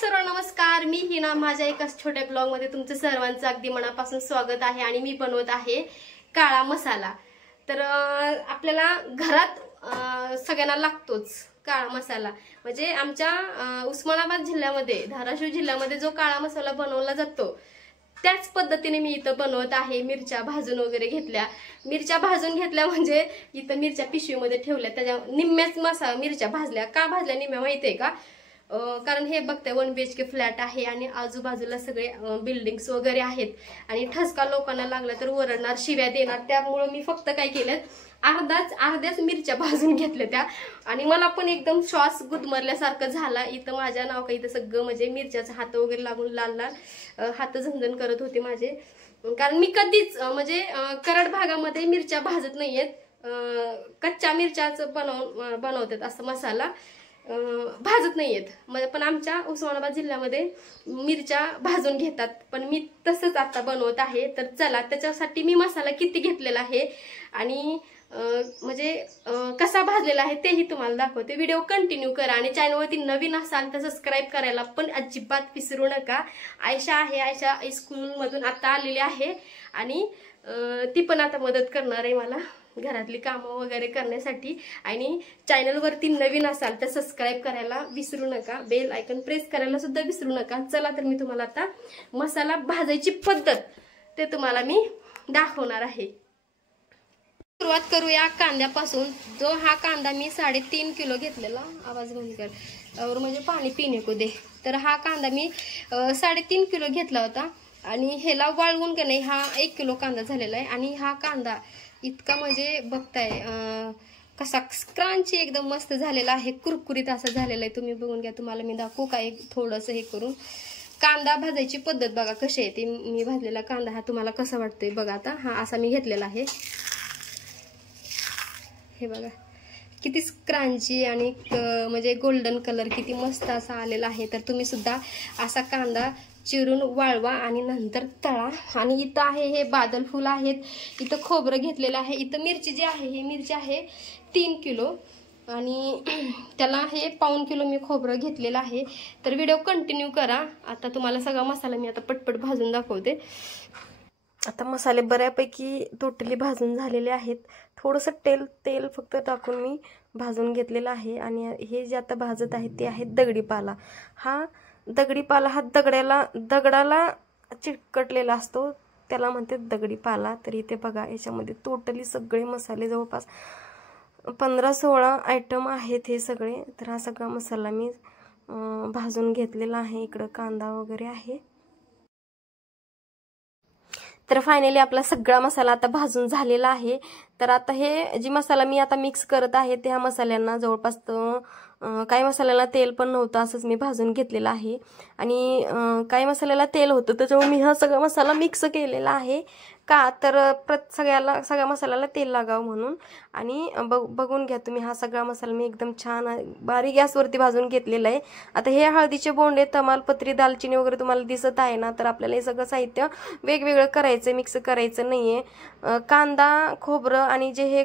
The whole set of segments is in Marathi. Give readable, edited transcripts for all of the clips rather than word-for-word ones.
सर्व नमस्कार, मी हिना. माझ्या एकाच छोट्या ब्लॉग मध्ये तुमचं सर्वांचं अगदी मनापासून स्वागत आहे. आणि मी बनवत आहे काळा मसाला. तर आपल्याला घरात सगळ्यांना लागतोच काळा मसाला. म्हणजे आमच्या उस्मानाबाद जिल्ह्यामध्ये, धाराशिव जिल्ह्यामध्ये जो काळा मसाला बनवला जातो त्याच पद्धतीने मी इथं बनवत आहे. मिरच्या भाजून वगैरे घेतल्या. मिरच्या भाजून घेतल्या म्हणजे इथं मिरच्या पिशवीमध्ये ठेवल्या, त्याच्या निम्म्याच मिरच्या भाजल्या. का भाजल्या निम्म्या माहितीये का? कारण हे बघताय 1 BHK फ्लॅट आहे आणि आजूबाजूला सगळे बिल्डिंग्स वगैरे आहेत आणि ठसका लोकांना लागला तर ओरडणार, शिव्या देणार. त्यामुळे मी फक्त काय केलं, अर्ध्याच मिरच्या भाजून घेतल्या त्या. आणि मला पण एकदम श्वास गुदमरल्यासारखं झाला. इथं माझ्या नाव का इथं सगळं म्हणजे मिरच्याचा हात वगैरे लागून लाल लाल हात झणझण करत होते माझे. कारण मी कधीच म्हणजे करड भागामध्ये मिरच्या भाजत नाहीयेत. कच्च्या मिरच्याच बनवतात असं मसाला, भाजत नाहीयेत. पण आमच्या उस्मानाबाद जिल्ह्यामध्ये मिरच्या भाजून घेतात. पण मी तसंच आता बनवत आहे. तर चला, त्याच्यासाठी मी मसाला किती घेतलेला आहे आणि म्हणजे कसा भाजलेला आहे तेही तुम्हाला दाखवते. व्हिडिओ कंटिन्यू करा आणि चॅनलवरती नवीन असाल तर सबस्क्राईब करायला पण अजिबात विसरू नका. आयशा आहे, आयशा स्कूलमधून आता आलेली आहे आणि ती पण आता मदत करणार आहे मला घरातली कामं वगैरे करण्यासाठी. आणि चॅनलवरती नवीन असाल तर सबस्क्राईब करायला विसरू नका, बेल आयकन प्रेस करायला सुद्धा विसरू नका. चला तर मी तुम्हाला आता मसाला भाजायची पद्धत ते तुम्हाला मी दाखवणार आहे. सुरुवात करूया कांद्यापासून. जो हा कांदा मी 3.5 किलो घेतलेला, आवाज बंद कर और म्हणजे पाणी पिणे को दे. तर हा कांदा मी 3.5 किलो घेतला होता आणि ह्याला वाळवून का नाही हा 1 किलो कांदा झालेला आहे. आणि हा कांदा इतका म्हणजे बघताय कसा क्रंची एकदम मस्त झालेला आहे, कुरकुरीत असा झालेला आहे. तुम्ही बघून घ्या. तुम्हाला मी दाखवू का एक थोडंसं हे करून. कांदा भाजायची पद्धत बघा कशी आहे ती. मी भाजलेला कांदा हा तुम्हाला कसा वाटतोय बघा. आता हा असा मी घेतलेला आहे, हे बघा किती क्रंची आणि म्हणजे गोल्डन कलर किती मस्त असा आलेला आहे. तर तुम्ही सुद्धा असा कांदा चिरून वाळवा आणि नंतर तळा. आणि इथं आहे हे बादल फुल आहेत, इथं खोबरं घेतलेलं आहे, इथं मिरची जी आहे ही मिरची आहे 3 किलो आणि त्याला हे 1.25 किलो मी खोबरं घेतलेलं आहे. तर व्हिडिओ कंटिन्यू करा. आता तुम्हाला सगळा मसाला मी आता पटपट भाजून दाखवते. आता मसाले बऱ्यापैकी टोटली भाजून झालेले आहेत. थोडंसं तेल फक्त टाकून मी भाजून घेतलेलं आहे. आणि हे जे आता भाजत आहे ते आहे दगडीपाला. हा दगडीपाला हा दगडाला चिकटलेला असतो, त्याला म्हणते दगडीपाला. तर इथे बघा याच्यामध्ये टोटली सगळे मसाले जवळपास 15-16 आयटम आहेत हे सगळे. तर हा सगळा मसाला मी भाजून घेतलेला आहे. इकडं कांदा वगैरे आहे. तर फायनली आपला सगळा मसाला आता भाजून झालेला आहे. तर आता हे जी मसाला मी आता मिक्स करत आहे त्या मसाल्यांना जवळपास काही मसाल्याला तेल पण नव्हतं, असंच मी भाजून घेतलेलं आहे. आणि काही मसाल्याला तेल होतं, त्याच्यामुळे मी हा सगळा मसाला मिक्स केलेला आहे. का तर सगळ्या मसाल्याला तेल लागावं म्हणून. आणि बघून घ्या तुम्ही, हा सगळा मसाला मी एकदम छान बारीक गॅसवरती भाजून घेतलेला आहे. आता हे हळदीचे बोंडे, तमालपत्री, दालचिनी वगैरे तुम्हाला दिसत आहे ना. तर आपल्याला हे सगळं साहित्य वेगवेगळं करायचं, मिक्स करायचं नाहीये. कांदा, खोबरं आणि जे हे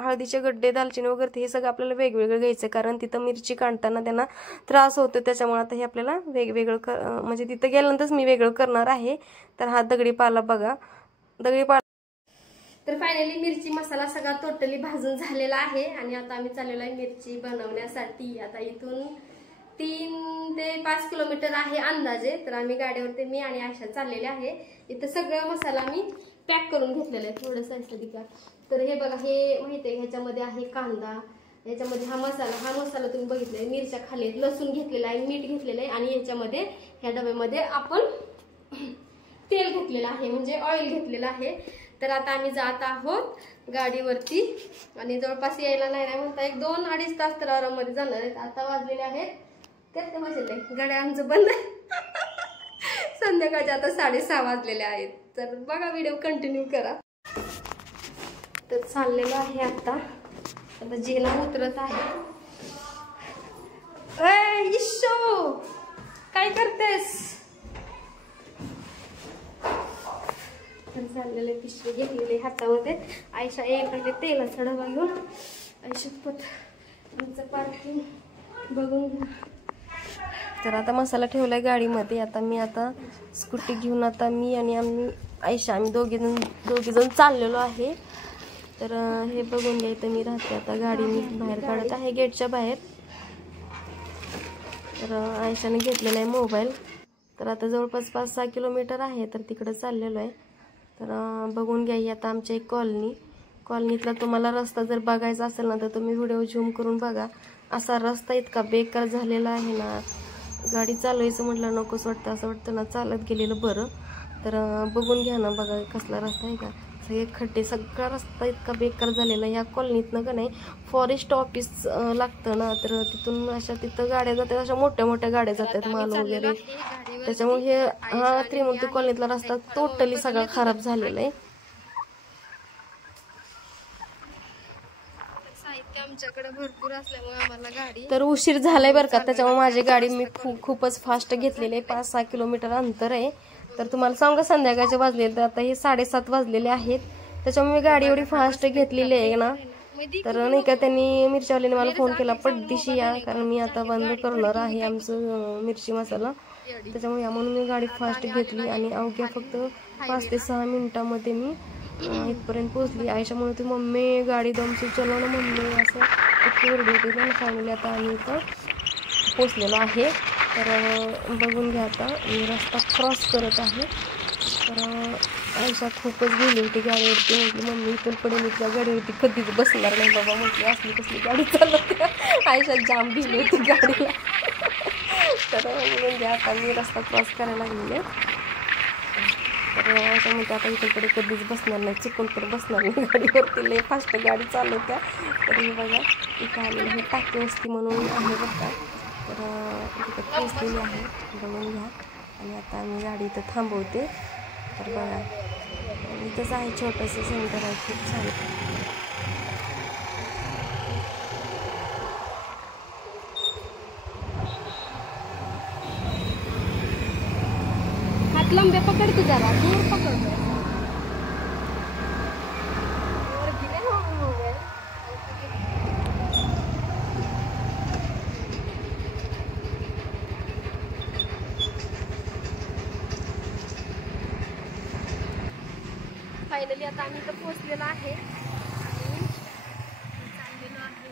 हळदीचे गड्डे, दालचिनी वगैरे हे सगळं आपल्याला वेगवेगळं घ्यायचं, कारण तिथं मिरची काढताना त्यांना त्रास होतो. त्याच्यामुळे आता हे आपल्याला वेगवेगळं म्हणजे तिथं गेल्यानंतरच मी वेगळं करणार आहे. तर हा दगडीपाला बघा, तर फायनली मिरची मसाला सगळा टोटली भाजून झालेला आहे. आणि आता आम्ही चाललेलो आहे मिरची बनवण्यासाठी. आता इथून 3 ते 5 किलोमीटर आहे अंदाजे. तर आम्ही गाडीवरती मी आणि आयशा चाललेले आहे. इथं सगळा मसाला मी पॅक करून घेतलेला आहे थोडंसं असं. तर हे बघा, हे माहिती आहे ह्याच्यामध्ये आहे कांदा, याच्यामध्ये हा मसाला तुम्ही बघितलाय, मिरच्या खाली, लसूण घेतलेला आहे, मीठ घेतलेलं आहे. आणि याच्यामध्ये ह्या डब्यामध्ये आपण तेल घेतलेलं आहे, म्हणजे ऑइल घेतलेलं आहे. तर आता आम्ही जात आहोत गाडीवरती आणि जवळपास यायला नाही म्हणता 1-2-2.5 तास तर आराममध्ये जाणार आहेत. आता वाजलेले आहेत ते वाजले गाड्या आमचं बंद आहे संध्याकाळचे आता 6:30 वाजलेले आहेत. तर बघा, व्हिडिओ कंटिन्यू करा. तर चाललेलो आहे आता जेना उतरत आहे. इशो काय करतेस? तर चाललेले पिशवी घेतलेली हातामध्ये. आयशा येईल पहिले तेलाचा डबा घेऊन. आयशा पत आमचं पार्किंग बघून घ्या. तर आता मसाला ठेवलाय गाडीमध्ये. आता मी स्कूटी घेऊन मी आणि आयशा आम्ही दोघी जण चाललेलो आहे. तर हे बघून घ्या, इथं मी राहते. आता गाडी मी बाहेर काढत आहे गेटच्या बाहेर. तर आयशाने घेतलेला आहे मोबाईल. तर आता जवळपास 5-6 किलोमीटर आहे, तर तिकडं चाललेलो आहे. तर बघून घ्या, आता आमच्या एक कॉलनीतला तुम्हाला रस्ता जर बघायचा असेल ना, तर तुम्ही व्हिडिओ झूम करून बघा. असा रस्ता इतका बेकार झालेला आहे ना, गाडी चालवायचं म्हटलं नकोच वाटतं, असं वाटतं ना चालत गेलेलं बरं. तर बघून घ्या ना, बघा कसला रस्ता आहे का, सगळे खड्डे, सगळा रस्ता इतका बेकार झालेला. ह्या कॉलनीतनं का नाही फॉरेस्ट ऑफिस लागतं ना, तर तिथून तिथं गाड्या जातात, अशा मोठ्या मोठ्या गाड्या जातात माल वगैरे. त्याच्यामुळे हा त्रिमूर्ती कॉलनीतला रस्ता टोटली सगळा खराब झालेला आहे. आमच्याकडे भरपूर असल्यामुळे आम्हाला गाडी तर उशीर झालाय बरं का. त्याच्यामुळे माझी गाडी मी खूपच फास्ट घेतलेली आहे. 5-6 किलोमीटर अंतर आहे. तर तुम्हाला सांगा संध्याकाळचे वाजले, तर आता हे 7:30 वाजलेले आहेत. त्याच्यामुळे मी गाडी एवढी फास्ट घेतलेली आहे ना. तर नाही का, त्यांनी मिरचीवाल्याने मला फोन केला, पटदिशी या, कारण मी आता बंद करणार आहे आमचं मिरची मसाला. त्याच्यामुळे म्हणून मी गाडी फास्ट घेतली आणि अवघ्या फक्त 5 ते 6 मिनिटामध्ये मी इथपर्यंत पोहोचली. आयशा म्हणते, मम्मी गाडी दमशी चलो ना मम्मी, असं इतकी ओरडी होती. पण फायनली आता आम्ही इथं पोचलेलो आहे. तर बघून घ्या, आता मी रस्ता क्रॉस करत आहे. तर आयशा खूपच गेली होती गाडीवरती. म्हटली, मम्मी इथून पुढे मी त्या गाडीवरती कधीच बसणार नाही बाबा. म्हटली, असली कसली गाडी चालवते. आयशा जाम भिली होती गाडीला. तर म्हणून घ्या, आता मी रस्ता क्रॉस करायला लागलेले. तर असं म्हणते, आता इकडे कधीच बसणार नाही, चुकून पण बसणार नाही गाडीवरती, लय फास्ट गाडी चालवत्या. तर हे बघा, इथं आलेलं हे टाकी वस्ती म्हणून आहे बघा. तर इथं पोचलेली आहे, बघून घ्या. आणि आता मी गाडी इथं थांबवते. तर बघा, इथंच आहे छोटंसं सेंटर आहे, खूप छान. हात लंबे पकड की जरा, दूर पकड. फायनली आता आम्ही इथं पोहोचलेलो आहे. चाललेलो आहे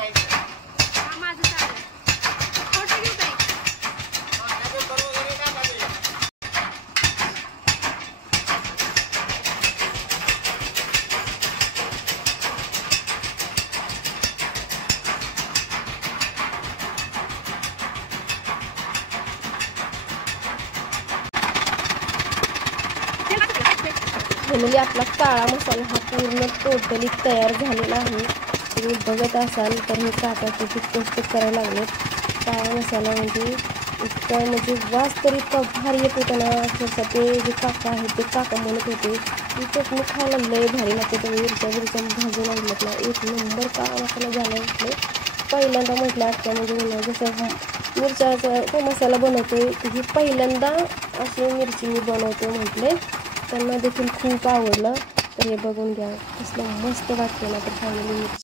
हा माझं चाललंय. फोटो घेऊ ताई. फॅमिली आपला काळा मसाला हा पूर्ण टोटली तयार झालेला आहे. तुम्ही बघत असाल तर हे काकाची टेस्ट करायला लागले. काळा मसाला म्हणजे इतका म्हणजे वास तरी इतका भारी येत होता ना. अक्षरशः ते जे काका आहेत ते काका म्हणत होते की चटणी खायला लय भारी लागते. तर मिरच्या भाजून आणलं ना एक नंबर काळा मसाला झाला म्हटलं. पहिल्यांदा म्हटलं आजच्या म्हणजे जसं मिरच्याचा मसाला बनवतोय ही पहिल्यांदा अशी मिरची मी बनवते म्हटले. त्यांना देखील खूप आवडलं. तर हे बघून घ्या कसलं मस्त वाटतं ना. तर फॅमिली